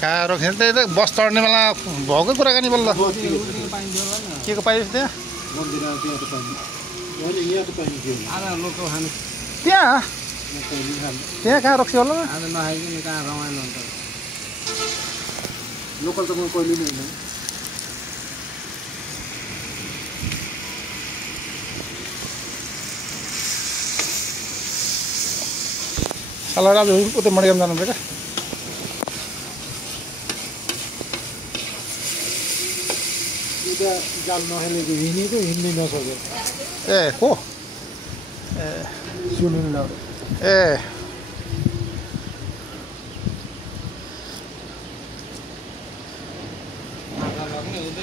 कहाँ रोक्छ त्यही त बस चढ्ने बेला भएकै कुराकानी बल्ल के को पाइस त्यहाँ त्यहाँ त्यहाँ कहाँ रोक्छ होला लोकल त म कहिले नै होइन साला राजु उतै मडगाम जानु पर्छ क्या जाल नखेलेको हिँडेको हिँड्नै नसक्यो ए को ए सुनिल ल ए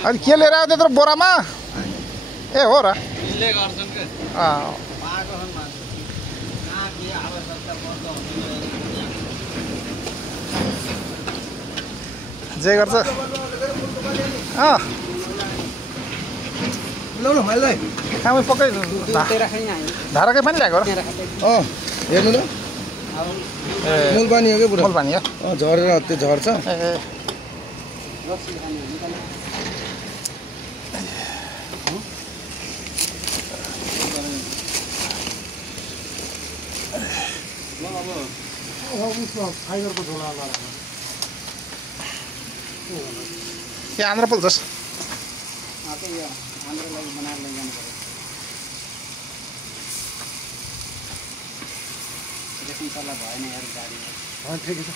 अनि के लिएर आयो त्यत्रो बोरामा ए हो र जे गर्छ खामै पक्कै धाराकै पनि ल्याएको र हेर्नु न मूल पानी हो क्या पुरा मूल पानी हो झरेर त्यो झर्छ ए फाइबरको झोला यहाँ आन्द्रा पुल जस ठिकै छ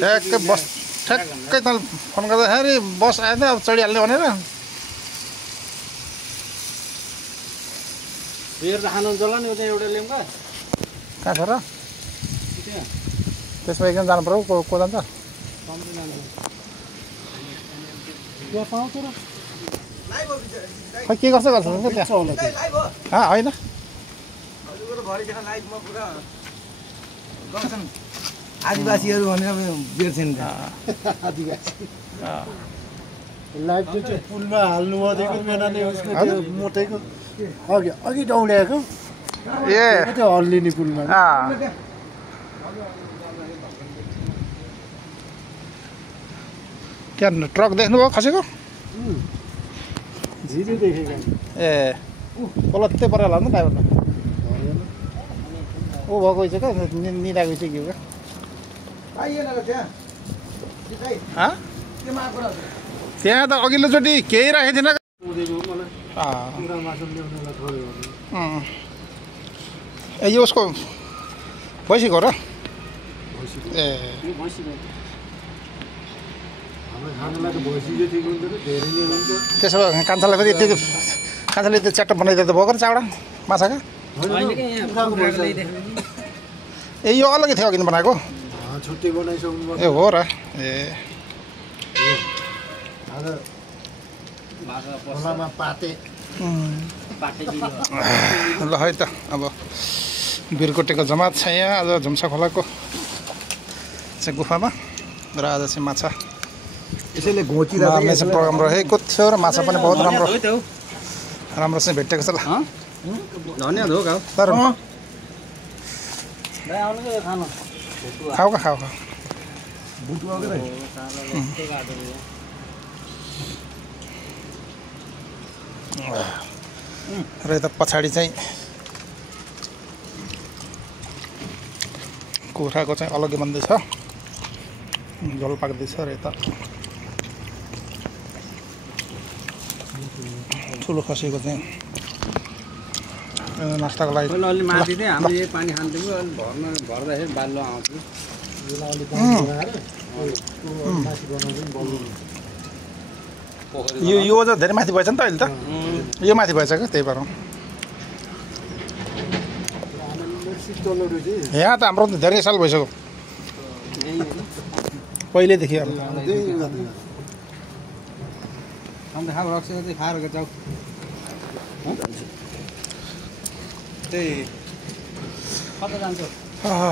ठ्याक्कै बस ठ्याक्कै त फोन गर्दाखेरि बस आयो त अब चढिहाल्ने भनेर बियर त खानुहुन्छ होला नि उता एउटा लेम्का कहाँ छ र त्यसमा एकजना जानु पर्यो को जान्छ पाउँछ र खै के गर्छ त्यहाँ होइन आदिवासीहरू भनेर बेर्छन् आदिवासी लाइभ चाहिँ पुलमा हाल्नु भनेको मेनाले उसको त्यो मोटेको अघि अघि डौल्याएको ए त्यो हल्लिने पुलमा त्यहाँ ट्रक देख्नुभयो खसेको झिरी देखेको ए पलत्तै परेर होला नि ड्राइभर ऊ भएको छ क्या निदाएको चाहिँ के त्यहाँ त अघिल्लोचोटि केही राखेको थिएन ए यो उसको भैँसीको हो र ए त्यसो भए कान्छालाई पनि यति कान्छाले त्यो च्याट्ट बनाइदिएर त भएको र चाउडा माछाका ए यो अलग्गै थियो अघि बनाएको छुट्टी बनाइसक्नु ए हो र ए पाते ल है त अब बिरकोटेको जमात छ यहाँ आज झुम्सा खोलाको चाहिँ गुफामा र आज चाहिँ माछा यसैले मार्ने चाहिँ प्रोग्राम रहेको थियो र माछा पनि बहुत राम्रो राम्रो चाहिँ भेटेको छ ल धन्यवाद हो तर खाऊ खाऊ र यता पछाडि चाहिँ कुखुराको चाहिँ अलग्गै बन्दैछ झोल पाक्दैछ र यता ठुलो खसीको चाहिँ नास्ताको लागि अलि माथि चाहिँ हामीले पानी खान्थ्यौँ अनि भर्दाखेरि बाल्लो आउँथ्यो यो चाहिँ धेरै माथि भएछ नि त अहिले त यो माथि भएछ क्या त्यही भएर यहाँ त हाम्रो धेरै साल भइसक्यो पहिल्यैदेखि अब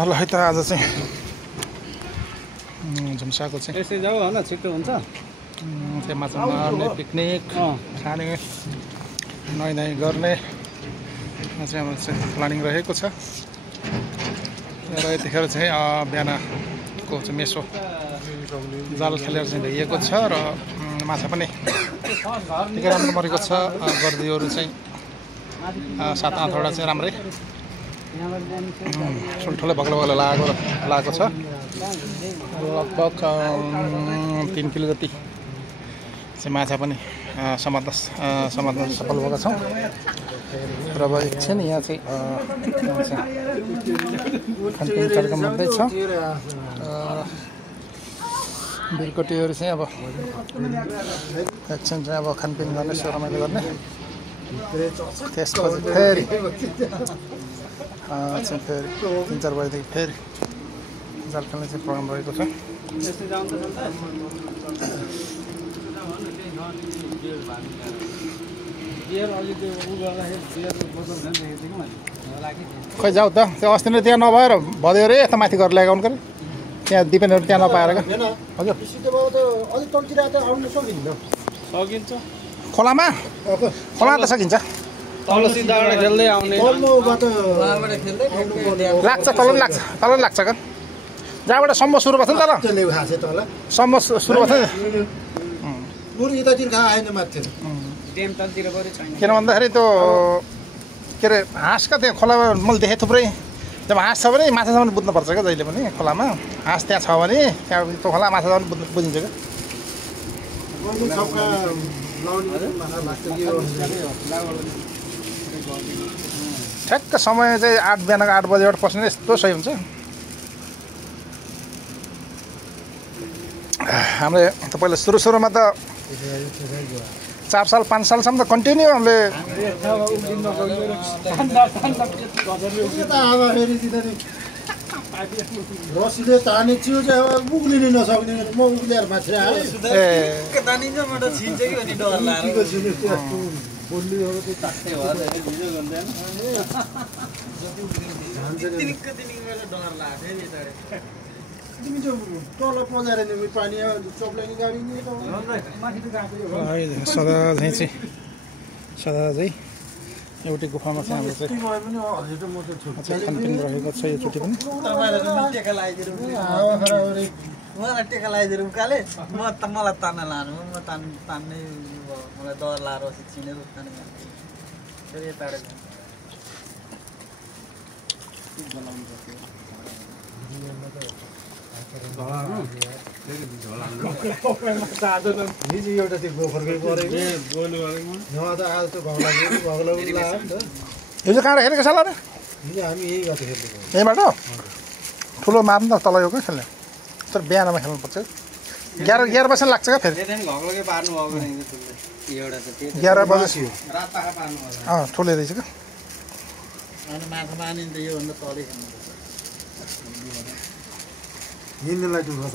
ल है त आज चाहिँ झुम्साको चाहिँ यसै जाऊ होइन छिट्टो हुन्छ त्यहाँ माछा मार्ने पिकनिक खाने नुहाइ गर्ने चाहिँ हाम्रो चाहिँ प्लानिङ रहेको छ र यतिखेर चाहिँ बिहानको चाहिँ मेसो जाल खेलेर चाहिँ भइएको छ र माछा पनि निकै राम्रो मरेको छ। गर्दीहरू चाहिँ 7-8वटा चाहिँ राम्रै ठुल्ठुलो बग्लो लागेको छ। लगभग 3 किलो जति चाहिँ माछा पनि समात्न सफल भएका छौँ। र अब एकछिन यहाँ चाहिँ खानपिन कार्यक्रम हुँदैछ। बिरकोटीहरू चाहिँ अब एकछिन चाहिँ अब खानपिन गर्ने सो रमाइलो गर्ने। त्यसपछि फेरि 3-4 बजीदेखि फेरि जाल खेल्ने चाहिँ प्रोग्राम रहेको छ। खै जाऊ त त्यो अस्ति नै त्यहाँ नभएर भद्यो अरे यता माथि गरेर ल्याउनु पऱ्यो। त्यहाँ दिपेनहरू त्यहाँ नपाएर क्या हजुर सकिन्छ खोलामा त सकिन्छ लाग्छ तल लाग्छ क्या जहाँबाट सम्म सुरु भएको छ नि तल सम्म सुरु भएको किन भन्दाखेरि त्यो के अरे हाँसका त्यहाँ खोलामा मैले देखेँ थुप्रै जब हाँस छ भने माछासम्म बुझ्नुपर्छ क्या जहिले पनि खोलामा हाँस त्यहाँ छ भने त्यहाँ त्यो खोला माछासम्म बुझिन्छ क्या। ठ्याक्क समय चाहिँ बिहानको 8 बजेबाट पस्ने यस्तो सही हुन्छ। हामीले त पहिला सुरुमा त 4 साल 5 सालसम्म त कन्टिन्यू हामीले रसीले ताने चियो चाहिँ अब उक्लिन नसक्ने म उक्लिएर माथि आएँ तिमी त्यो तल पजाएर नि पानी चप्लाइने गाडी नि सदा चाहिँ एउटै गुफामा चाहिँ हाम्रो चाहिँ खानपिन रहेको छ योचोटि पनि। मलाई टेका लगाइदिएर उकाले मलाई तान्न लानु म तान्ने मलाई डर लाएर चिनेर उताने फेरि यताबाट हिजो एउटा त्यो गोखरकै परेको त आज त घाउला यो चाहिँ कहाँबाट खेलेको साल अरे हिजो हामी यही गएको खेल्नु यहीँबाट ठुलो मार्नु त तल यो क्या खेल्ने तर बिहानमा खेल्नुपर्छ 11 बजी लाग्छ क्या फेरि 11 बजी ठुलै रहेछ क्या माछामा नि त योभन्दा तलै हिँड्नुलाई दुःख छ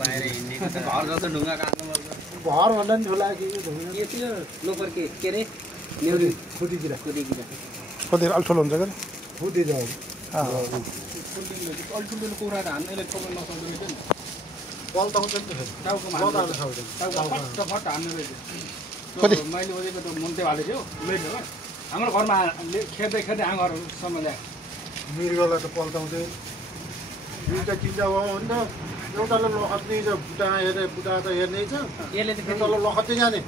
बाहिर हिँड्नेको त घर जस्तो ढुङ्गा काट्नुपर्छ घरभन्दा नि ठुला के थियो लोकर के अरे खुटीतिर अलि ठुलो हुन्छ क्या फुटी जाऊ अल्ठुलो कुखुरा हान्नेले ठोक्न नसक्दैन नि पल्टाउँछ नि टाउकोमा फट हान्ने रहेछ मैले ओजेको त मुन्टे हालेको थियो लेट होला हाम्रो घरमा खेद्दै आँगरसम्म ल्याएको मृगलाई त पल्टाउँदै 2टा 3टा भयो भने एउटाले लखत्ने बुटा त हेर्ने छ यसले त तल लखत्दै जाने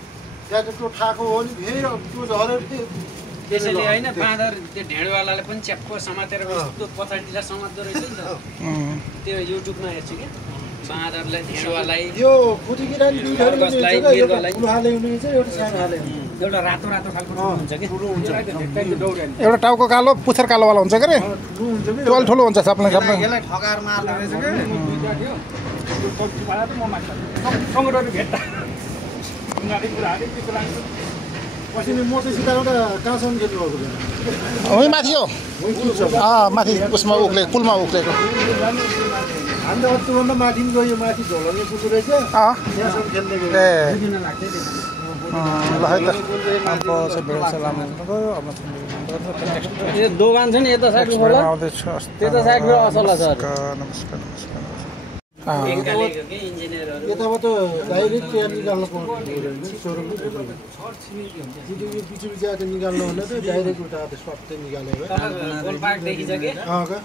त्यहाँ त्यो ठाको हो नि फेरि त्यो झरेर त्यसैले होइन बाँदर त्यो ढेँडवालाले पनि च्याप्पो समातेर यस्तो पछाडितिर समात्दो रहेछ नि त त्यो युट्युबमा हेर्छु कि बाँदरलाई ढेँडवालाई यो फुटीकिरानी ठुलोहाले हुने चाहिँ एउटा सानो हाले एउटा रातो खालको हुन्छ कि एउटा टाउको कालो पुच्छर कालोवाला हुन्छ के अरे त्यो अलि ठुलो हुन्छ छाप्ने यसलाई ठगार मार्दो रहेछ पछि मोटो सिकाउँदा कहाँसम्म खेल्नुभएको वहीँ माथि हो माथि उसमा पुलमा उक्लेको हामी त त्योभन्दा माथि गयो माथि झोलङ्गे पुग्दो रहेछ त्यहाँसम्म खेल्दै गयो ल है त अब चाहिँ भेट चाहिँ लामो गयो अब यो दोकान छ नि यता साइडको खोला आउँदैछु त्यता साइडको असला छ नमस्कार निकालेको के इन्जिनियरहरु यताबाट डाइरेक्ट त्यहाँ निकाल्नु पर्ने सोरुममै यो पिछे आएर निकाल्नु भने त डाइरेक्ट उता सट्टै निकालेर गोलपार्क देखिन्छ के अँ का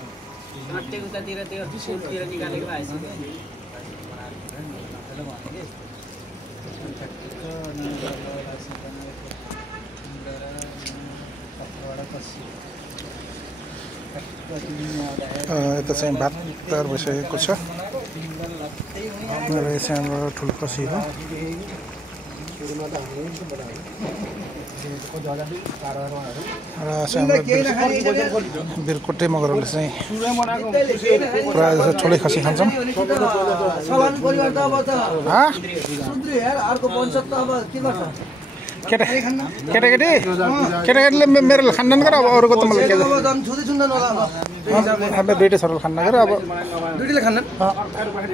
अट्टे उतातिर त्यो सुटतिर निकालेको आएछ के यता चाहिँ भात तयार भइसकेको छ मेरो सानो ठुलो खसी हो र बिरकोटे मगरहरूले चाहिँ प्रायः जस्तो ठुलै खसी खान्छौँ केटाकेटीले मेरो खान्दैन गर अब अरूको त मलाई के अब ब्रिटिसहरू खान्न गर अब दुईले खान्न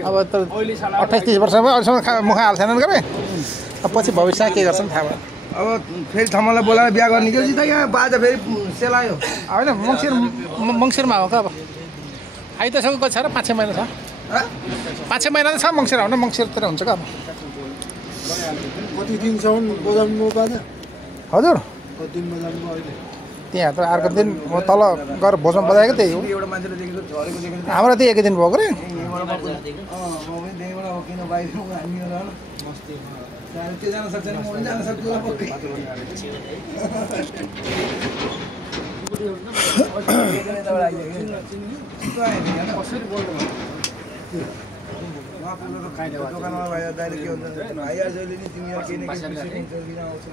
अब त 28-30 वर्षमा अहिलेसम्म मुखा हाल्छन् गरे अब पछि भविष्यमा के गर्छन् थाहा भयो अब फेरि थमलाई बोलाएर बिहा गर्ने कि त यहाँ बाजा फेरि सेलायो होइन मङ्सिरमा हो त अब आइतसम्म कति छ र 5-6 महिना छ 5-6 महिना त छ मङ्सिर आउन मङ्सिरतिर हुन्छ क्या अब कति दिनसम्म बजाउनु बाजा हजुर कति दिन बजाउनु अहिले त्यहाँ त अर्को दिन म तल गएर भोजमा बजाएको त्यही हो एउटा मान्छेले देखेको झरेको देखेको हाम्रो त्यही एकै दिन भएको रे किन बाहिर हामी त्यो जान सक्छ नि म पनि जान सक्छु पक्कै दोकानमा भाइ दाइले के हुन्छ भाइ आज अहिले नि तिमी केही न केही लिन आउँछौ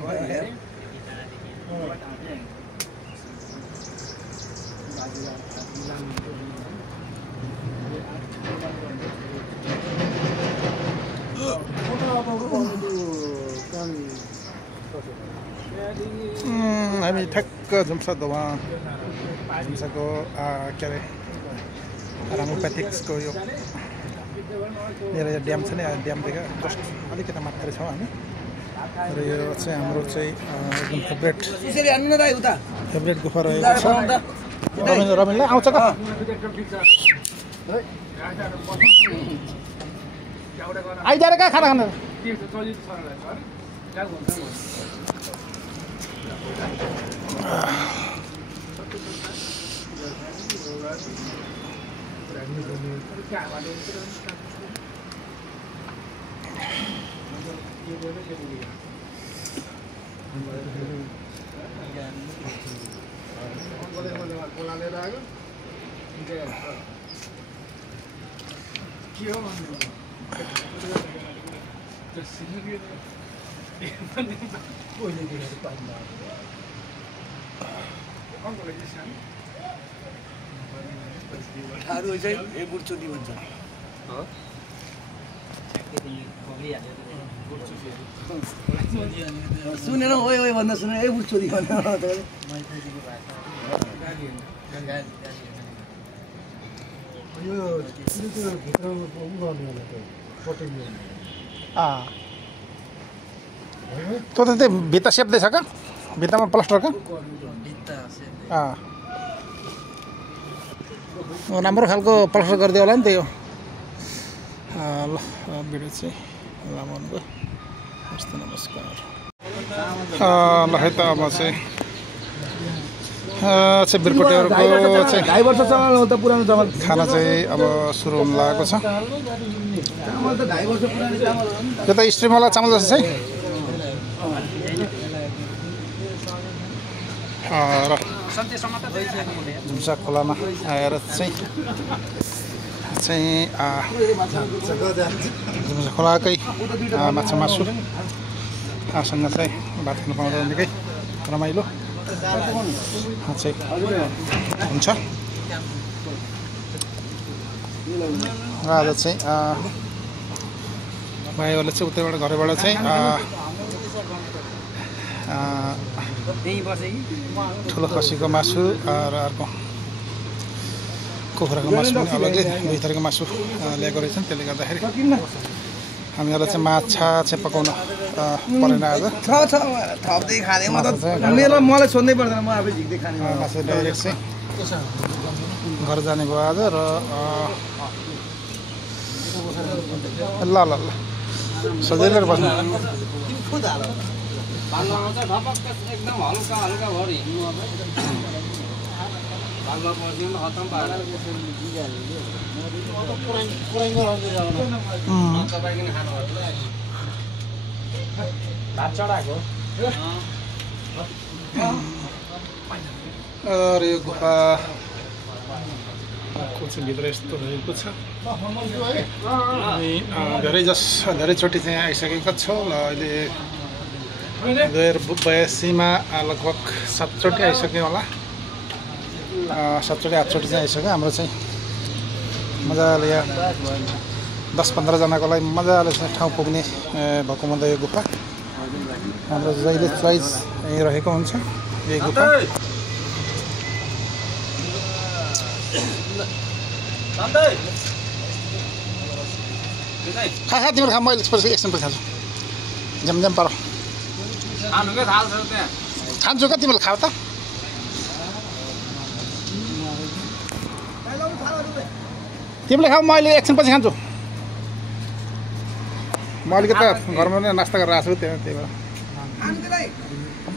हामी ठ्याक्क झुम्सा दोभान झुम्साको के अरे रामोप्याथिक्सको यो मेरो यो ड्याम छ नि ड्यामदेखि जस्ट अलिकति मात्रै छौँ हामी र यो चाहिँ हाम्रो चाहिँ एकदम फेभरेट गुफा रहेको छ रमिनलाई आउँछ का आइदिएर कहाँ खाना खानु सुनेर ओइ भन्दा सुनेर ए बुढ्छोदी भनेर यो भित्र गर्ने त्यो त त्यही भित्ता सेप्दैछ का भित्तामा प्लास्टर का राम्रो खालको प्लास्टर गरिदियो होला नि त्यही हो ल भिडियो चाहिँ लामो हुनुभयो हस्त नमस्कार ल है त अब चाहिँ बिरकोटेहरूको चाहिँ 2.5 वर्ष चामल हो त पुरानो चामल खाना चाहिँ अब सुरु हुन लागेको छ चामल त 2.5 वर्ष पुरानो चामल हो नि यो त स्ट्रिमवाला चामल जस्तो चाहिँ र झुम्सा खोलामा आएर चाहिँ झुम्सा खोलाकै माछा मासु सँग चाहिँ भात खानु पाउँदा निकै रमाइलो चाहिँ हुन्छ र आज चाहिँ भाइहरूले चाहिँ उतैबाट घरबाट चाहिँ ठुलो खसीको मासु र अर्को कुखुराको मासु पनि अलग्गै दुई थरीको मासु ल्याएको रहेछन् त्यसले गर्दाखेरि हामीहरूलाई चाहिँ माछा चाहिँ पकाउन परेन आज थप्दै खाने म त मलाई सोध्नै पर्दैन म आफै झिक्दै खाने मासु डाइरेक्ट चाहिँ घर जाने भयो आज र ल ल ल सजिलै बस्नु बालुवामा चाहिँ ढपक्क एकदम हल्का हल्का भएर हिँड्नु अब बालुवा पर्दैन खतम पारेर नचपाइकन खानुपर्छ भात चढाएको अरे यो गुफाको चाहिँ भित्र यस्तो रहेको छ अनि धेरैचोटि चाहिँ आइसकेका छौँ ल अहिले 2082मा लगभग 7 चोटि आइसक्यो होला 7 चोटि 8 चोटि चाहिँ आइसक्यो हाम्रो चाहिँ मजाले यहाँ 10-15 जनाको लागि मजाले चाहिँ ठाउँ पुग्ने भएको हुँदा यो गुफा हाम्रो जहिले चोइस यहीँ रहेको हुन्छ यो गुफा खा तिम्रो खा मैले एकछिन पछि खान्छु झ्यामझ्याम पार खान्छु क्या तिमीले खाऊ त तिमीले खाऊ मैले एकछिन पछि खान्छु म अलिकति घरमा पनि नास्ता गरेर आएको छु त्यही भएर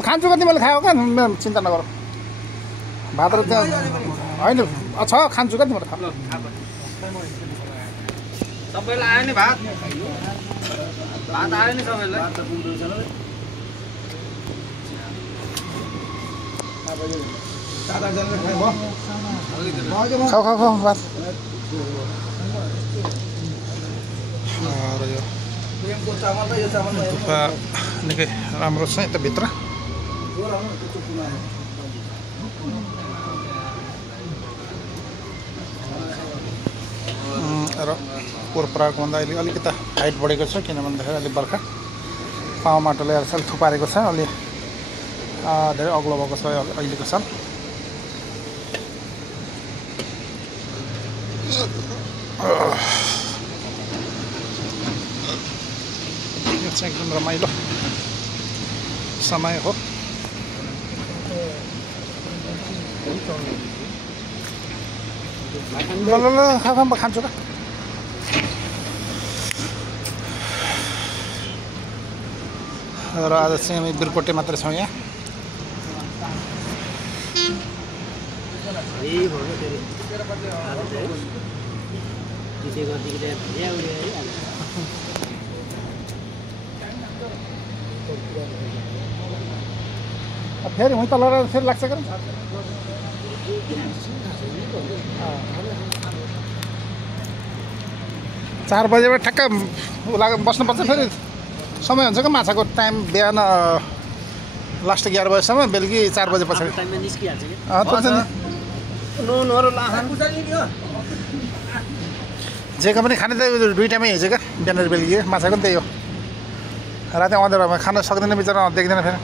खान्छु क्या तिमीले खाऊ क्या चिन्ता नगर भात र त्यहाँ होइन छ खान्छु क्या तिमीले खा सबैलाई आयो नि भात आयो नि सबैलाई खाऊ खाऊ खाऊ भात र यो गुफा निकै राम्रो छ यता भित्र र पोरपराको भन्दा अहिले अलिकति हाइट बढेको छ किन भन्दाखेरि अहिले बर्खा पाउ माटोले अलिक थुपारेको छ अलि धेरै अग्लो भएको छ अहिलेको साल यो चाहिँ एकदम रमाइलो समय हो ल ल ल खाऊ म खान्छु र आज चाहिँ हामी बिरकोटे मात्रै छौँ यहाँ फेरि हुँ तल फेरि लाग्छ क्या 4 बजेबाट ठ्याक्क बस्नुपर्छ फेरि समय हुन्छ क्या माछाको टाइम बिहान लास्ट 11 बजेसम्म बेलुकी 4 बजे पछाडि जेको पनि खाने त 2 टाइममै हिँड्छ क्या बिहान र बेलुकी माछाको पनि त्यही हो राति अँधेरोमा खान सक्दैन बिचरा देख्दैन फेरि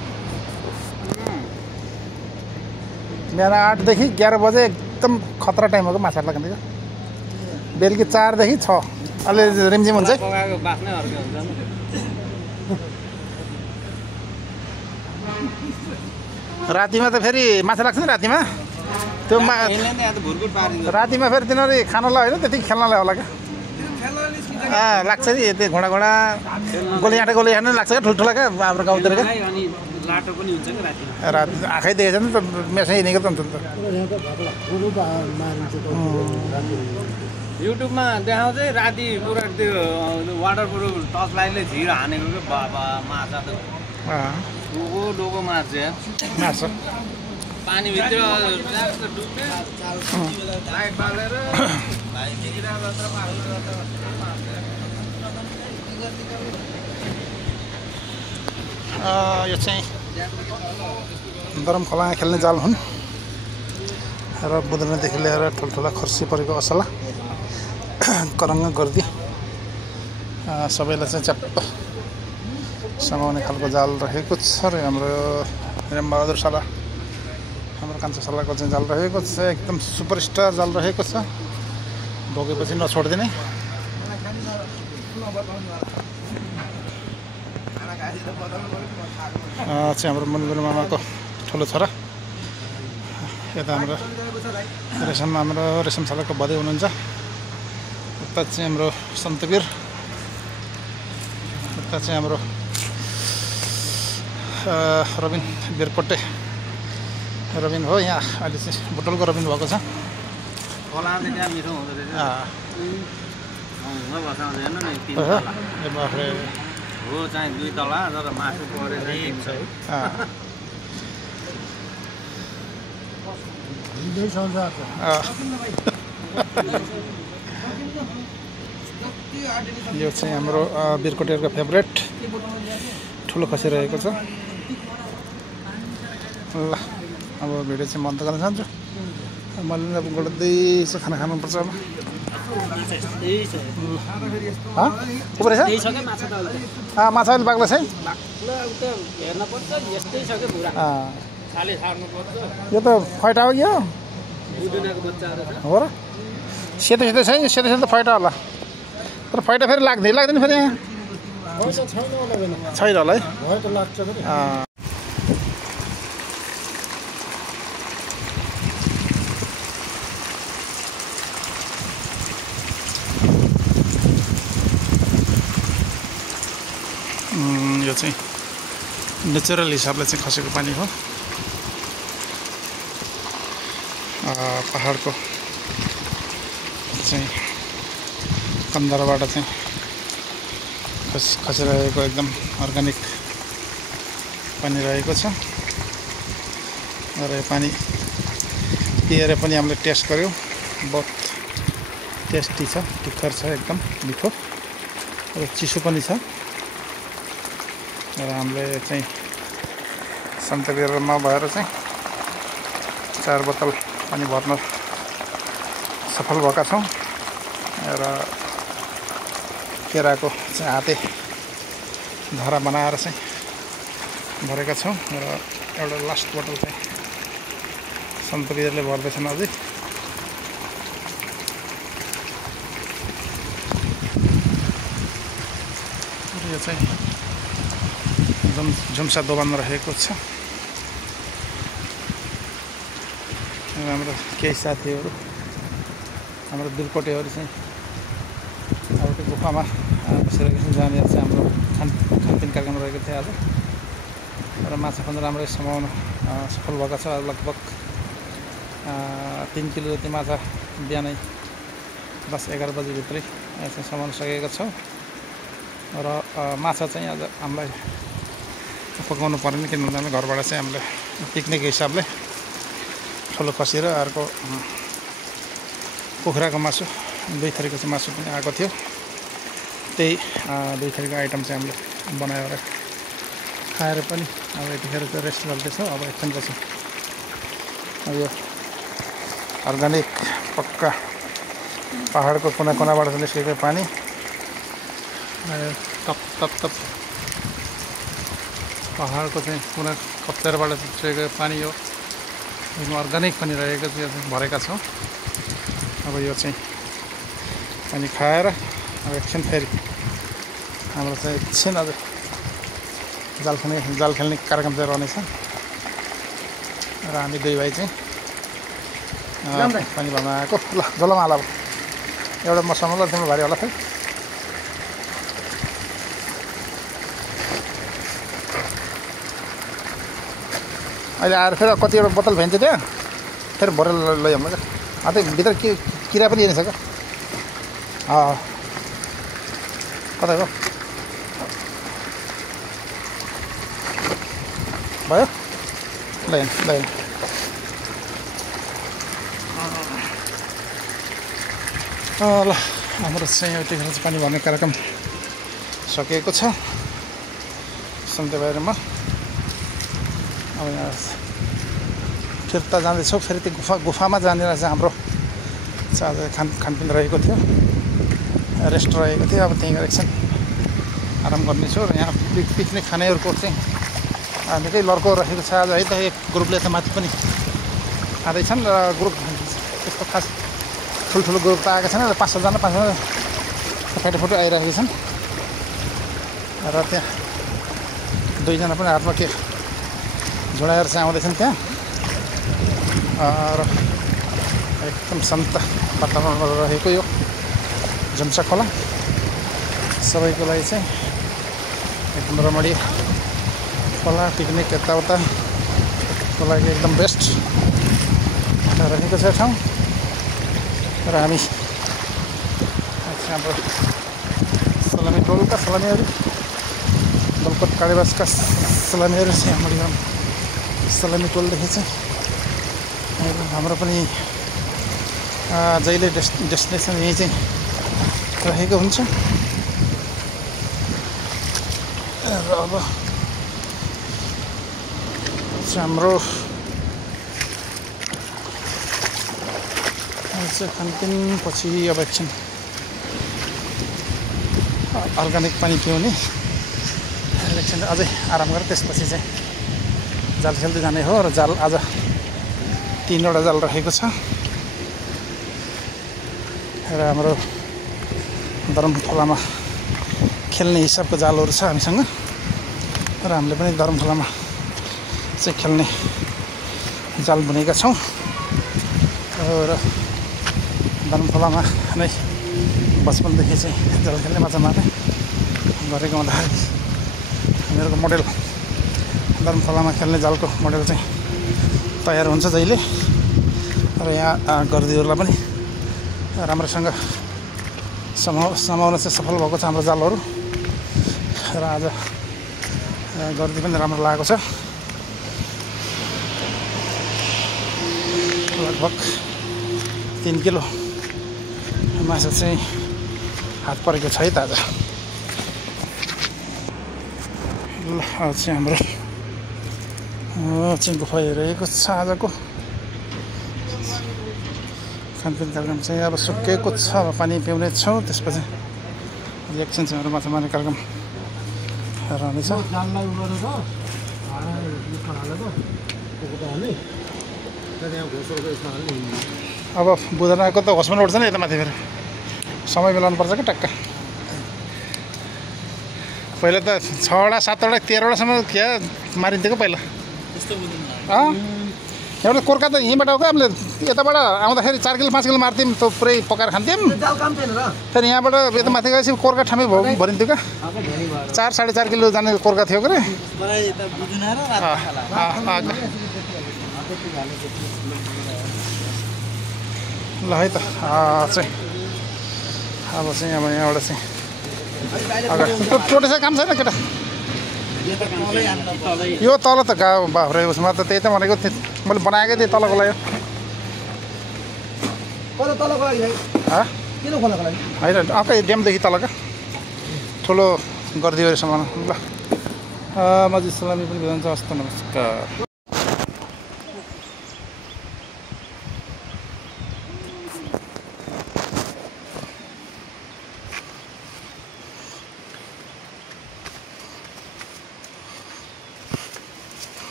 बिहान 8 देखि 11 बजे एकदम खतरा टाइम हो क्या माछाहरू लाग्ने क्या बेलुकी 4 देखि 6 अलि रिमझिम हुन्छ रातिमा त फेरि माछा लाग्छ नि रातिमा त्यो रातिमा फेरि तिनीहरू खानलाई होइन त्यति खेल्नलाई होला क्या लाग्छ नि त्यो घोडा गोली हान्नु लाग्छ क्या ठुल्ठुला क्या हाम्रो गाउँतिर क्या राति आँखै देखेछ नि त मेसै हिँडेको त हुन्छ नि त युट्युबमा देखाउँछ राति पुरा त्यो वाटर प्रुफ टर्च लाइटले झिर हानेको क्या बाबा माछा त डोको मार्छ पानीभित्र डुब्ने लाइट बालेर यो चाहिँ दरम खोलामा खेल्ने जाल हुन् र बुदुनादेखि लिएर ठुल्ठुला खर्सी परेको असला करङ्ग गर्दी सबैलाई चाहिँ च्याप्प समाउने खालको जाल रहेको छ र हाम्रो बहादुर साला हाम्रो कान्छा सालाको चाहिँ जाल रहेको छ एकदम सुपरस्टार जाल रहेको छ बोकेपछि नछोड्दिने चाहिँ हाम्रो मुनगुरु मामाको ठुलो छोरा यता हाम्रो रेशम सालाको बधै हुनुहुन्छ यता चाहिँ हाम्रो सन्तवीर, यता चाहिँ हाम्रो रबिन बिरकोटे रबिन हो। यहाँ अहिले चाहिँ बोतलको रबिन भएको छ। खोलाले त्यहाँ मिठो हुँदो रहेछ। हो चाहिँ 2 तला तर मासु परेर छ है। यो चाहिँ हाम्रो बिरकोटेहरूको फेभरेट ठुलो खसी रहेको छ। ल अब भिडियो चाहिँ बन्द गर्न चाहन्छु। मैले अब गोड्दैछु, खाना खानुपर्छ अब। माछा अहिले बाक्लो छ है। यो त फैटा हो कि हो र? सेतो सेतो छ, सेतो सेतो फैटा होला। तर फैटा फेरि लाग्दैन फेरि यहाँ छैन होला है। यो चाहिँ नेचुरल हिसाबले चाहिँ खसेको पानी हो। पहाडको चाहिँ कन्दरबाट चाहिँ खसिरहेको एकदम अर्ग्यानिक पानी रहेको छ। र यो पानी पिएर पनि हामीले टेस्ट गर्यौँ, बहुत टेस्टी छ, टिखर छ, एकदम मिठो र चिसो पनि छ। र हामीले चाहिँ सन्तवीरमा भएर चाहिँ 4 बोतल पानी भर्न सफल भएका छौँ। र केराको चाहिँ हाते धारा बनाएर चाहिँ भरेका छौँ। र एउटा लास्ट बोतल चाहिँ सन्तवीरले भर्दैछन् अझै। यो चाहिँ झुम्सा दोबानमा रहेको छ। हाम्रो केही साथीहरू, हाम्रो बिरकोटेहरू चाहिँ अब त्यो गुफामा बसेर जाने चाहिँ हाम्रो खानपिन कार्यक्रम रहेको थियो आज। र माछा पनि राम्रै समाउन सफल भएको छ। लगभग 3 किलो जति माछा बिहानै 10-11 बजीभित्रै चाहिँ समाउन सकेका छौँ। र माछा चाहिँ आज हामीलाई पकाउनु परेन, किनभने हामी घरबाट चाहिँ हामीले पिकनिक हिसाबले ठुलो खसी र अर्को कुखुराको मासु, 2 थरीको चाहिँ मासु पनि आएको थियो। त्यही 2 थरीको आइटम चाहिँ हामीले बनाएर खाएर पनि अब यतिखेर चाहिँ रेस्ट गर्दैछौँ। अब एकछिनपछि यो अर्ग्यानिक पक्का पहाडको कुना कुनाबाट निस्केको पानी तप तप तप पहाडको चाहिँ कुना कप्तेरबाट निस्केको पानी हो। एकदम अर्ग्यानिक पनि रहेको चाहिँ भरेका छौँ। अब यो चाहिँ पानी खाएर अब एकछिन फेरि हाम्रो चाहिँ एकछिन अझ जाल खेल्ने कार्यक्रम चाहिँ रहनेछ। र हामी 2 भाइ चाहिँ पानी भर्न आएको। ल जलमा हाल, एउटा मसँग ल, तिम्रो भारी होला फेरि। अहिले आएर फेरि कतिवटा बोतल भेन्छ त्यहाँ, फेरि भरेर लैजाउँ क्या। त्यो भित्र किरा पनि हेर्ने छ क्या। कता गयो भयो? ल ल हाम्रो चाहिँ यतिखेर चाहिँ पानी भर्ने कार्यक्रम सकिएको छ सन्तवीरमा। अब यहाँ फिर्ता जाँदैछौँ। फेरि त्यो गुफामा जानेर चाहिँ हाम्रो आज खानपिन रहेको थियो, रेस्ट रहेको थियो। अब त्यहीँ एकछिन आराम गर्नेछु। र यहाँ पिकनिक खानेहरूको चाहिँ निकै लड्को रहेको छ आज है त। एक ग्रुपले त माथि पनि खाँदैछन् र ग्रुप त्यस्तो खास ठुल्ठुलो ग्रुप त आएका छैन। 5-6 जना फोटो आइरहेका छन्। र त्यहाँ 2 जना पनि हातमा के झुडाएर चाहिँ आउँदैछन् त्यहाँ। र एकदम शान्त वातावरणमा रहेको यो झुम्सा खोला सबैको लागि चाहिँ एकदम रमणीय खोला पिकनिक यताउताको लागि एकदम बेस्ट रहेको छ ठाउँ र हामी हाम्रो सलामी टोलका सलामीहरू बलकोट कालीबासका सलामीहरू चाहिँ हाम्रो सलामी टोलदेखि चाहिँ हाम्रो पनि जहिले डेस्टिनेसन यहीँ चाहिँ रहेको हुन्छ र अब हाम्रो खानपिन पछि अब एकछिन अर्ग्यानिक पानी पिउने एकछिन अझै आराम गरेर त्यसपछि चाहिँ जाल खेल्दै जाने हो र जाल आज 3वटा जाल रहेको छ र हाम्रो धरमखोलामा खेल्ने हिसाबको जालहरू छ हामीसँग र हामीले पनि धरमखोलामा चाहिँ खेल्ने जाल बुनेका छौँ र धरमखोलामा नै बचपनदेखि चाहिँ जाल खेल्ने माछा मार्ने गरेको हुँदाखेरि हामीहरूको मोडेल धरमखोलामा खेल्ने जालको मोडेल चाहिँ तयार हुन्छ जहिले र यहाँ गर्दीहरूलाई पनि राम्रोसँग समाउन चाहिँ सफल भएको छ हाम्रो जालहरू र आज गर्दी पनि राम्रो लागेको छ लगभग 3 किलो माछा चाहिँ हात परेको छ है त आज ल चाहिँ हाम्रो चाहिँ गुफा हेरेको छ आजको खानपिन कार्यक्रम चाहिँ अब सकिएको छ अब पानी पिउने छौँ त्यसपछि एकछिन चाहिँ हाम्रो माछा मार्ने कार्यक्रम रहनेछ अब बुधनाको त होसमा उठ्छ नि यता माथि फेरि समय मिलाउनु पर्छ क्या टक्क पहिला त 6वटा 7वटा 13वटासम्म क्या मारिन्थ्यो क्या पहिला एउटा कोर्का त यहीँबाट हो क्या हामीले यताबाट आउँदाखेरि 4 किलो 5 किलो मार्थ्यौँ त पुरै पकाएर खान्थ्यौँ तर यहाँबाट यता माथि गएपछि कोर्का ठामै भरिन्थ्यो क्या 4-4.5 किलो जाने कोर्का थियो क्या ल है त चाहिँ अब चाहिँ अब यहाँबाट चाहिँ अगाडि टोटेसा काम छैन केटा यो तल त गाउँ बाख्रे उसमा त त्यही त भनेको मैले बनाएकै थिएँ तलको लागि होइन अकै ड्यामदेखि तल क्या ठुलो गरिदियो अरे सामान ल मस्जिद सलामी पनि जान्छ हस्त नमस्कार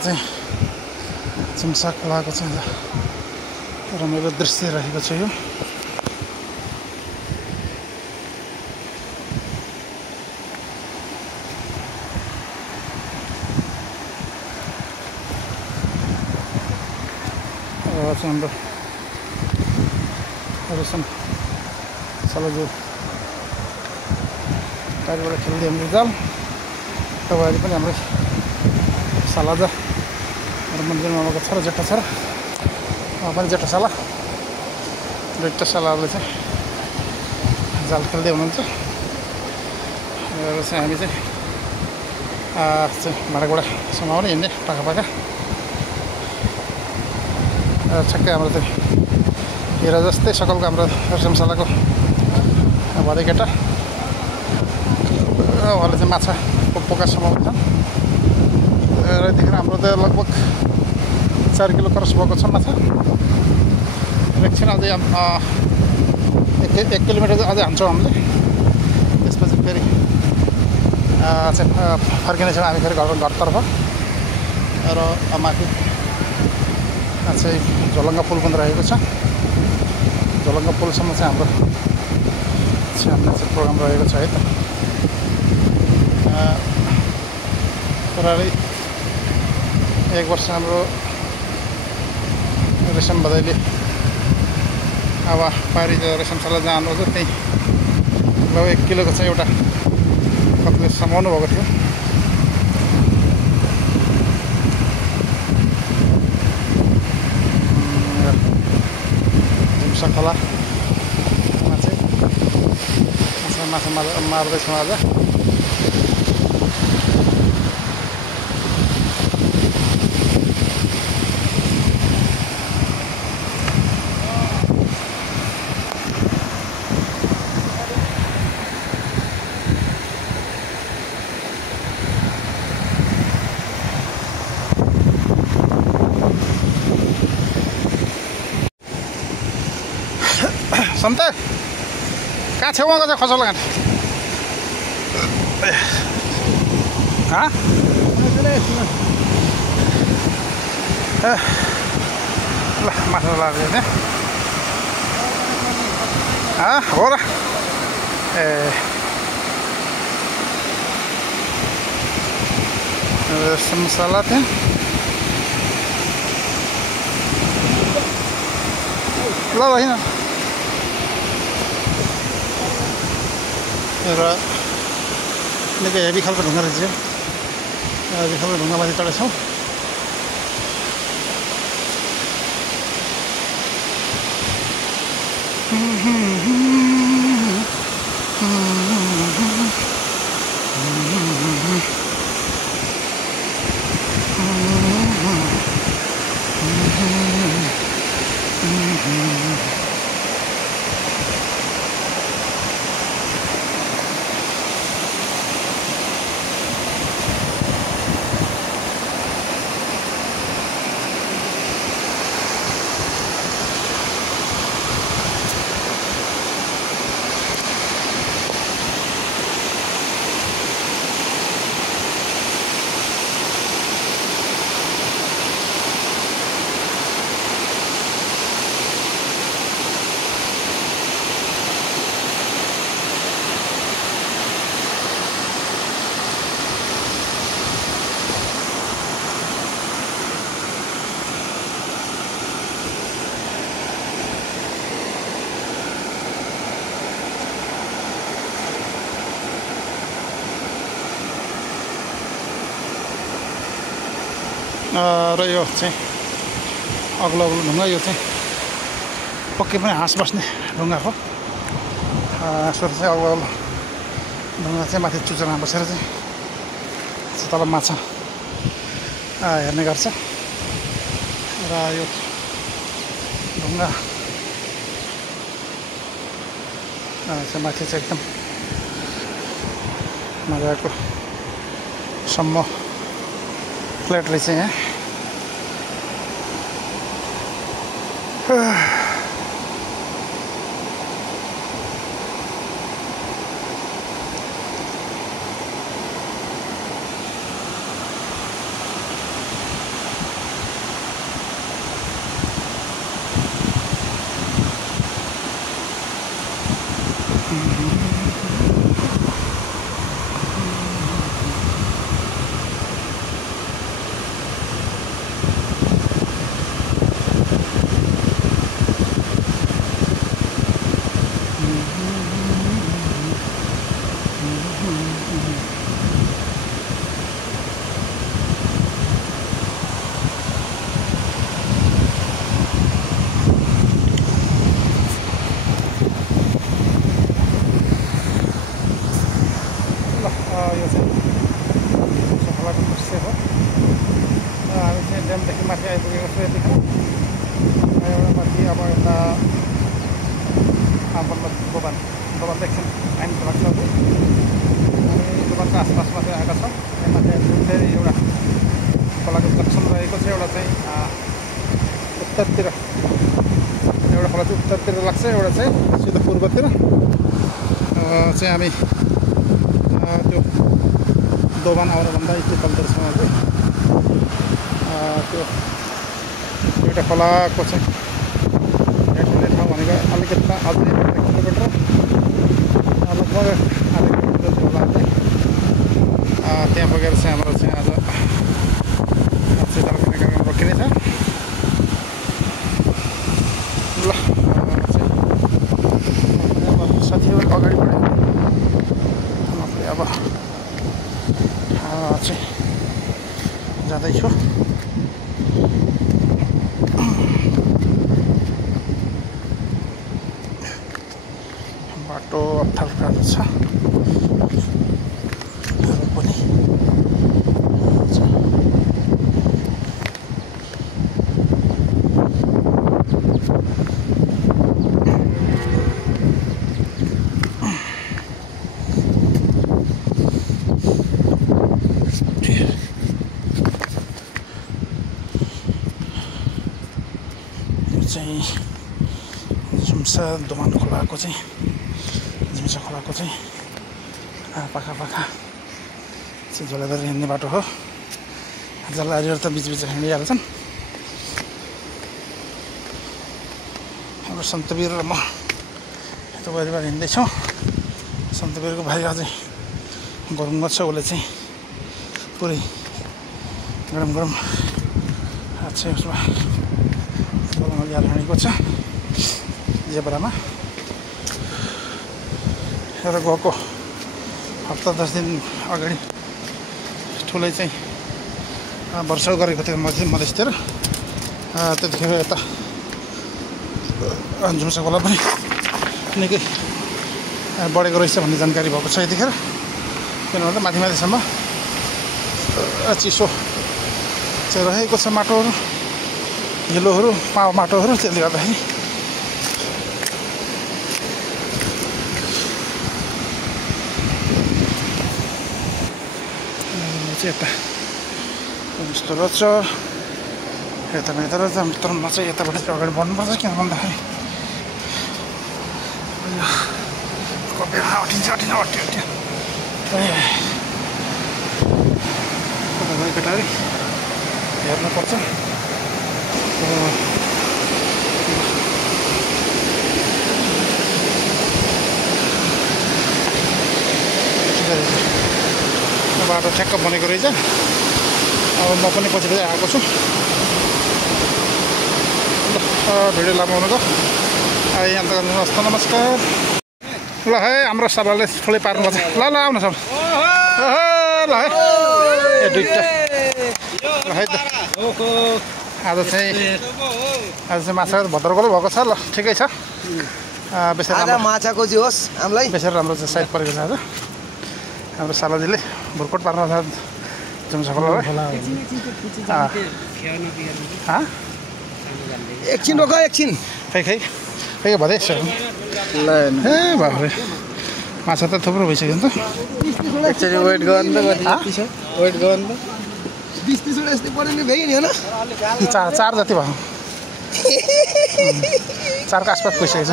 चाहिँ झुम्सा खोलाको चाहिँ रमाइलो दृश्य रहेको छ यो हाम्रो रेसन सलजु टाइपबाट खेल्दै हाम्रो जाल तपाईँहरू पनि हाम्रो सालाजा र मन्दिरमा आएको छ र जेठा छ र पनि जेठा साला दुईवटा सालाहरूले चाहिँ जाल खेल्दै हुनुहुन्छ र चाहिँ हामी चाहिँ भाँडाकुँडा समाउने हिँड्ने पाखा पाखा ठ्याक्कै हाम्रो त्यो हिरा जस्तै सकलको हाम्रो रेशम सालाको भरे केटा उहाँले चाहिँ माछा पोका समाउँछ र यतिखेर हाम्रो त लगभग 4 किलो क्रस भएको छ माछा एकछिन अझै 1 किलोमिटर अझै हान्छौँ हामीले त्यसपछि फेरि चाहिँ फर्किनेछौँ हामी फेरि घरतर्फ र माथि चाहिँ झोलङ्गा पुल पनि रहेको छ झोलङ्गा पुलसम्म चाहिँ हाम्रो प्रोग्राम रहेको छ है त तर 1 वर्ष हाम्रो रेशम बधाइले अब पारी रेशमशाला जानु छ त्यहीँ लगभग 1 किलोको चाहिँ एउटा कतिले समाउनु भएको थियो झुम्सा खोलामा चाहिँ माछा मार्दैछौँ आज सन्ते कहाँ छेउमा गएको छ खसला घाट ल माछा लाग्यो त्यहाँ हो र ए मसला त्यहाँ ल होइन र निकै हेभी खालको ढुङ्गा रहेछ हेभी खालको ढुङ्गामाथि चढेछौँ र यो चाहिँ अग्लो ढुङ्गा यो चाहिँ पक्कै पनि हाँस बस्ने ढुङ्गा हो यसो चाहिँ अग्लो ढुङ्गा चाहिँ माथि चुचुरामा बसेर चाहिँ तल माछा हेर्ने गर्छ र यो ढुङ्गा चाहिँ माथि चाहिँ एकदम मजाको सम्म फ्ल्याट रहेछ यहाँ यो चाहिँ खोलाको दृश्य हो हामी चाहिँ ड्यामदेखि माथि आइपुगेको छु यतिखेर एउटा माथि अब यता बल्ल दोकान एकछिन टाइम लाग्छ अनि जलपानको आसपासमा चाहिँ आएका छौँ। यहाँ चाहिँ फेरि एउटा खोलाको जक्सन रहेको छ। एउटा चाहिँ उत्तरतिर, एउटा खोला चाहिँ उत्तरतिर लाग्छ, एउटा चाहिँ सिधै पूर्वतिर चाहिँ हामी त्यो दोभान आउनुभन्दा इतिपल्टसम्म चाहिँ त्यो एउटा खोलाको चाहिँ हेर्ने ठाउँ भनेको अलिकति अझै 1 किलोमिटर लगभग आधा किलोमिटर जति होला चाहिँ त्यहाँ पुगेर चाहिँ हाम्रो चाहिँ आज जालखाने कार्यक्रम रोकिनेछ। ल साथीहरू अगाडि बढ्यो अब चाहिँ जाँदैछु। बाटो अप्ठ्यारो छ पनि। चाहिँ झुम्सा दोभान खोलाको चाहिँ झुम्सा खोलाको चाहिँ पाखा चाहिँ झोलादार हिँड्ने बाटो हो। जलहारीहरू त बिचबिच हिँडिहाल्छन्। हाम्रो सन्तवीर र म यता बारीबारी हिँड्दैछौँ। सन्तवीरको भाइ अझै गरुङ्ग छ, उसले चाहिँ पुरै गरम गरम चाहिँ उसमा गलमलिया हानेको छ जेब्रामा। र गएको हप्ता 10 दिन अगाडि ठुलै चाहिँ वर्षा गरेको थियो मधेसतिर। त्यतिखेर यता झुम्सा खोला पनि निकै बढेको रहेछ भन्ने जानकारी भएको छ यतिखेर। किनभने माथिसम्म चिसो चाहिँ रहेको छ, माटोहरू हिलोहरू माटोहरू, त्यसले गर्दाखेरि चाहिँ यता यस्तो रहेछ। यता रहेछ तरुणमा चाहिँ यताबाट चाहिँ अगाडि बढ्नुपर्छ। किन भन्दाखेरि अटिन्छ केटाहरू हेर्नुपर्छ। बाटो ठ्याक्क बनेको रहेछ। अब म पनि पछि आएको छु। भिडियो लामो हुनुको यहाँ त गर्नुहोस् त। नमस्कार। ल है हाम्रो सभाले ठुलै पार्नुपर्छ। ल आउनु सब। ल है ए दुईटा ल है त। आज चाहिँ माछा भद्रकोले भएको छ। ल ठिकै छ। बेसेर माछाको जे होस् हामीलाई बेसेर राम्रो चाहिँ साइड परेको छ। आज हाम्रो सालाजीले भुर्कोट पार्न झुम्सा खोलालाई। एकछिन रोक, एकछिन खै भदैछ। ए बाबु माछा त थुप्रो भइसक्यो नि त। एकचोटि वेट गर्नु त कति छ, वेट गर्नु त 20-30 वटा यस्तै पऱ्यो नि भ्याइ नि होइन। 4 जति भयो। 4 को आसपास पुगिसकेको छ।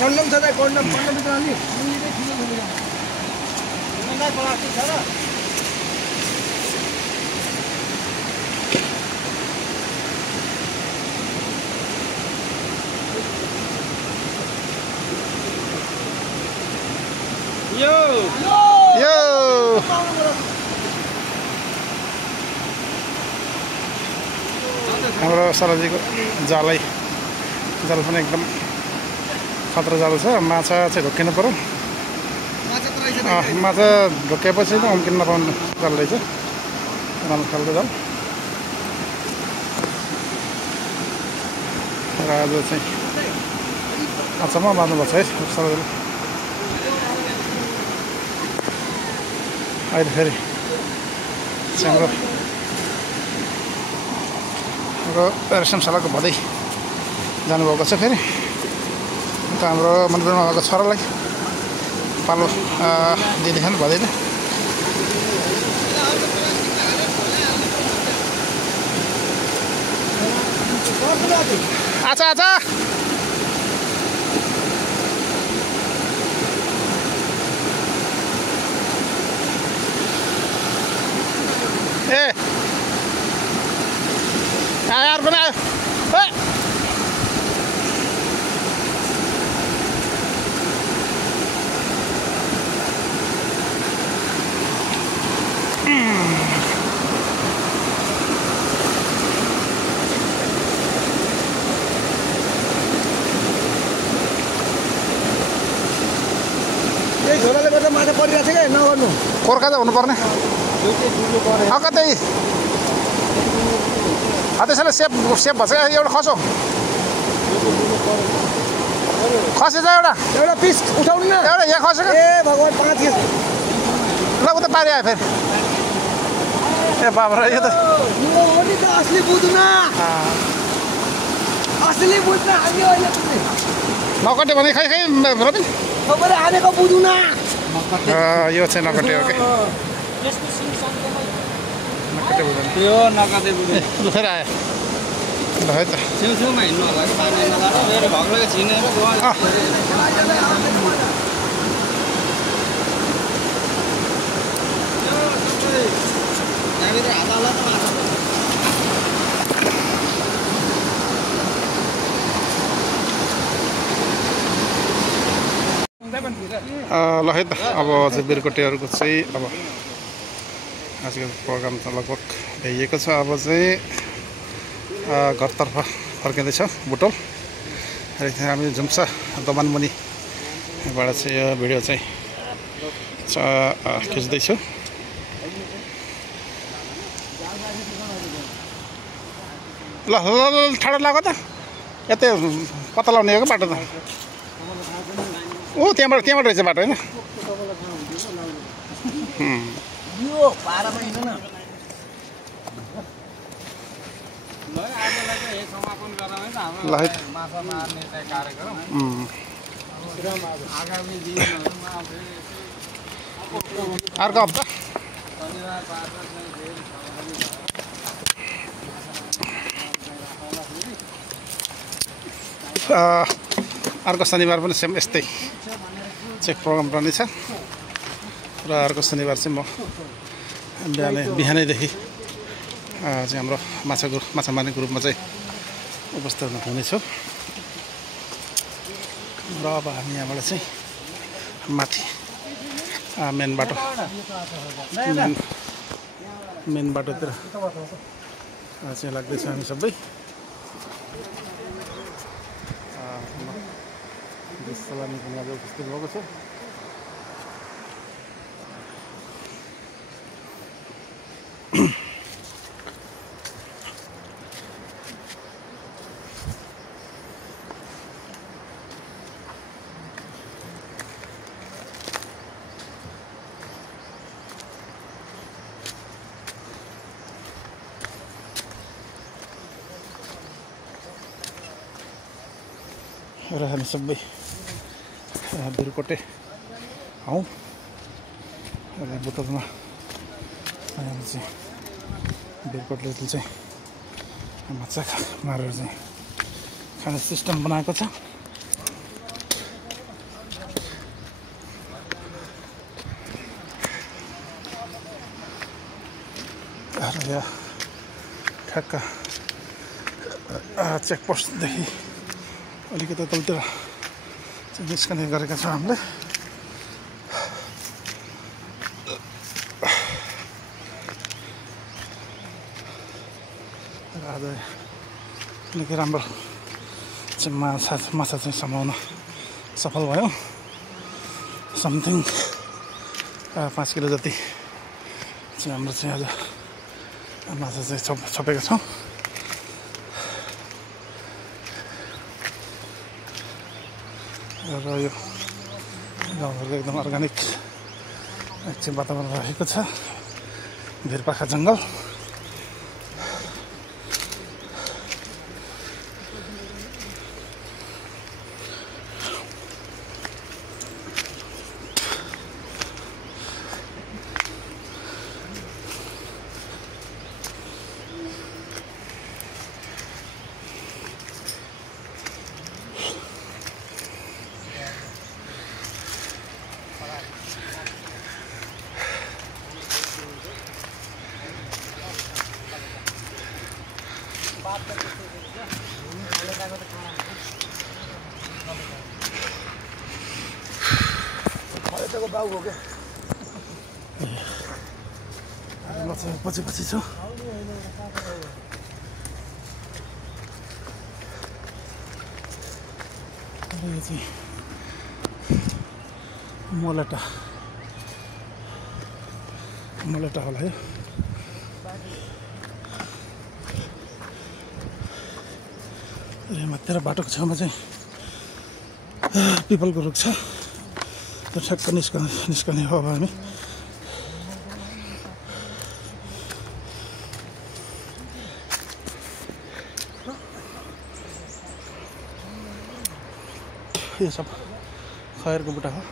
कन्डम छ त, कन्डम भित्र हाल्ने हाम्रो सालाजीको जाल पनि एकदम खतरा जाल छ। माछा चाहिँ ढोकिनु पर्यो। माछा ढोकिएपछि त अम्किन नपाउनु जाल रहेछ। राम्रो खालको जाल। र आज चाहिँ अचम्म बाँध्नु भएको छ है सालाजीले। अहिले फेरि हाम्रो रेशमशालाको भदै जानुभएको छ फेरि अन्त हाम्रो मन्दिरमा भएको छोरालाई पालो दिइदिएन भदैले आचा आचा ए यार बना झोलाले गर्दा माछा परिरहेको छ क्या नगर्नु कोर्का चाहिँ हुनुपर्ने कतै त्यसैले सेप सेप भन्छ एउटा खसो खसेछ एउटा पिस उठाउनु न एउटा यहाँ खसेको ए भगवान 5 केस ल उता पारि आयो फेरि ए बाबा यो त असली बुझ्न असली बुझ्न हामी अहिले नकटे भने खै खै रबिन तपाईँले हानेको बुझ्न यो चाहिँ नकटे हो कि नकटे बुझ्दैन यो नकाते बुझ्नु ल फेरि आयो ल है त छेउछेउमा हिँड्नु होला कि पानी नलानु मेरो भग्लोको छिनेर यहाँभित्र हात हाल्ला त माछा ल है त अब चाहिँ बिरकोटेहरूको चाहिँ अब आजको प्रोग्राम त लगभग भइएको छ अब चाहिँ घरतर्फ फर्किँदैछ बुटोल र हामी झुम्सा दोभानमुनिबाट चाहिँ यो भिडियो चाहिँ खिच्दैछु ल ल ल ठाडो लाग्यो त यतै पत्ता लगाउने हो बाटो त ओ त्यहाँबाट रहेछ बाटो होइन ल है अर्को हप्ता अर्को शनिबार पनि सेम यस्तै चेक प्रोग्राम रहनेछ र अर्को शनिबार चाहिँ म बिहानैदेखि चाहिँ हाम्रो माछा मार्ने ग्रुपमा चाहिँ उपस्थित हुनेछु र अब हामी यहाँबाट चाहिँ माथि मेन बाटोतिर चाहिँ लाग्दैछ हामी सबै सलामी पनि आज उपस्थित भएको छ र हामी सबै बिरकोटे हौँ बोतलमा चाहिँ बिरकोटले चाहिँ माछा मारेर चाहिँ खाने सिस्टम बनाएको छ र यहाँ ठ्याक्क चेकपोस्टदेखि अलिकति तलतिर निस्कने गरेका छौँ हामीले आज निकै राम्रो चाहिँ माछा चाहिँ समाउन सफल भयो समथिङ 5 किलो जति चाहिँ हाम्रो चाहिँ आज माछा चाहिँ छोपेका छौँ र यो गाउँघरको एकदम अर्ग्यानिक एकछिन वातावरण रहेको छ भिरपाखा जङ्गल पछि छु यो चाहिँ मोलेटा होला यो मात्र बाटोको छेउमा चाहिँ पिपलको रुख छ त्यो ठ्याक्क निस्कने हो अब हामी यो सब खयरको बुट्टा हो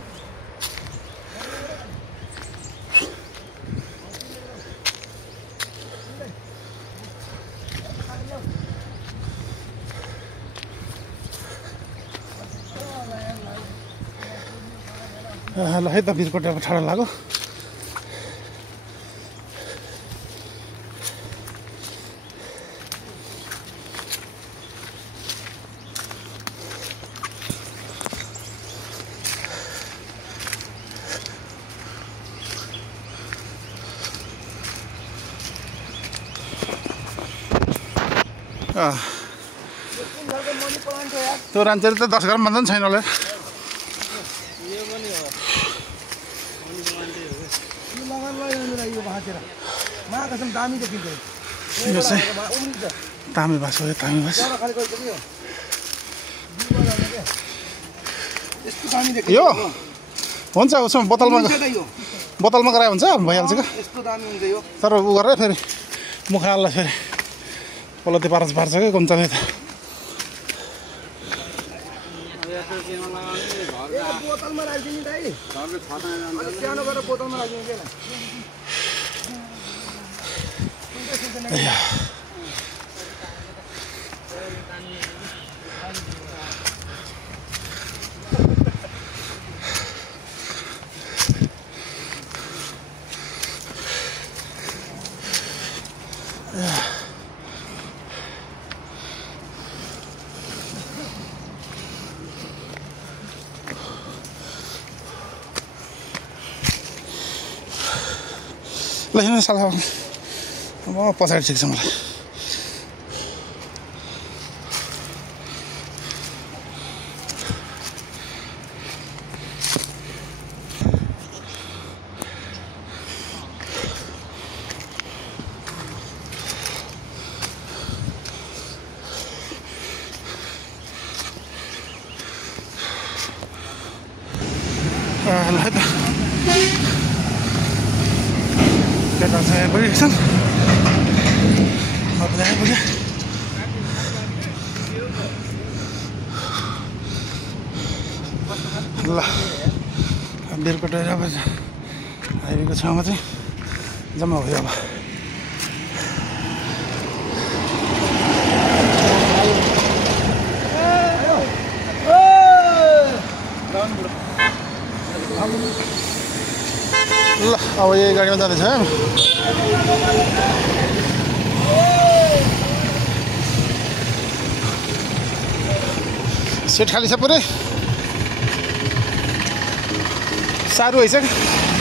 ल है त भिरकोटामा ठाडो लाग्यो त्यो रान्छेले त 10 ग्राम भन्दा पनि छैन होला यो चाहिँ तामे बास हो तामे बास यो हुन्छ उसमा बोतलमा गराए हुन्छ भइहाल्छ क्या तर उ गरेर फेरि मुखालाई फेरि पलती पार्छ क्या कम्चाले त बोतलमा राखिदिनु दाइ सानो गरेर बोतलमा राखिदिनु के ल हिँड्नु साला म पछाडि ठिक छ मलाई saya beri kesan apa dah boleh lah ambil ke daerah apa aja air ke sama tu jam apa ya pak ल अब यही गाडीमा जाँदैछ सिट खाली छ पुरै साह्रो भइसक्यो